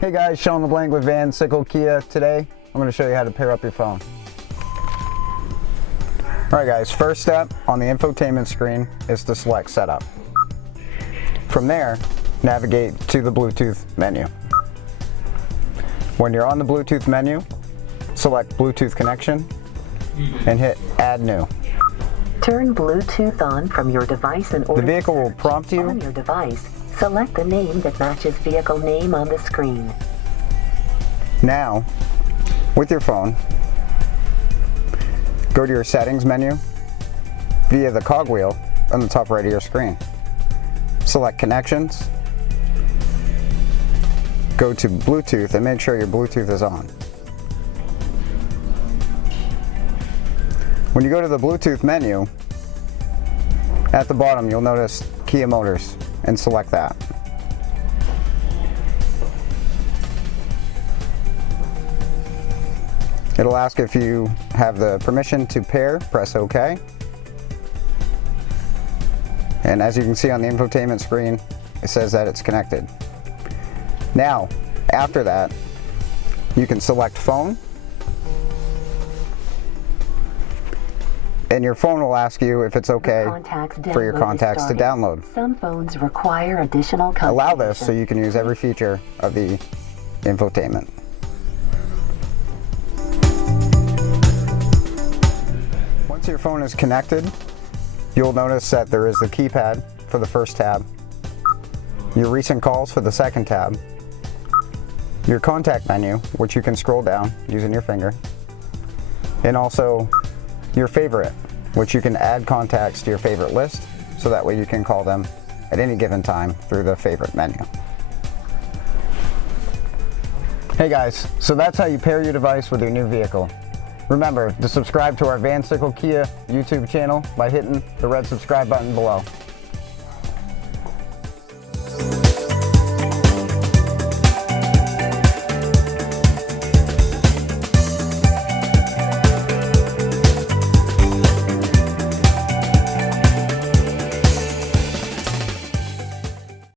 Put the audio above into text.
Hey guys, Sean LeBlanc with Van Sickle Kia. Today, I'm going to show you how to pair up your phone. Alright guys, first step on the infotainment screen is to select Setup. From there, navigate to the Bluetooth menu. When you're on the Bluetooth menu, select Bluetooth connection and hit Add New. Turn Bluetooth on from your device in order The vehicle to will search. prompt you. On your device, select the name that matches vehicle name on the screen. Now, with your phone, go to your settings menu via the cogwheel on the top right of your screen. Select connections, go to Bluetooth and make sure your Bluetooth is on. When you go to the Bluetooth menu, at the bottom you'll notice Kia Motors and select that. It'll ask if you have the permission to pair, press OK. And as you can see on the infotainment screen, it says that it's connected. Now, after that, you can select phone, and your phone will ask you if it's okay for your contacts to download. Some phones require additional Allow this so confirmation. you can use every feature of the infotainment. Once your phone is connected, you'll notice that there is the keypad for the first tab, your recent calls for the second tab, your contact menu, which you can scroll down using your finger, and also your favorite, which you can add contacts to your favorite list, so that way you can call them at any given time through the favorite menu. Hey guys, so that's how you pair your device with your new vehicle. Remember to subscribe to our Van Sickle Kia YouTube channel by hitting the red subscribe button below.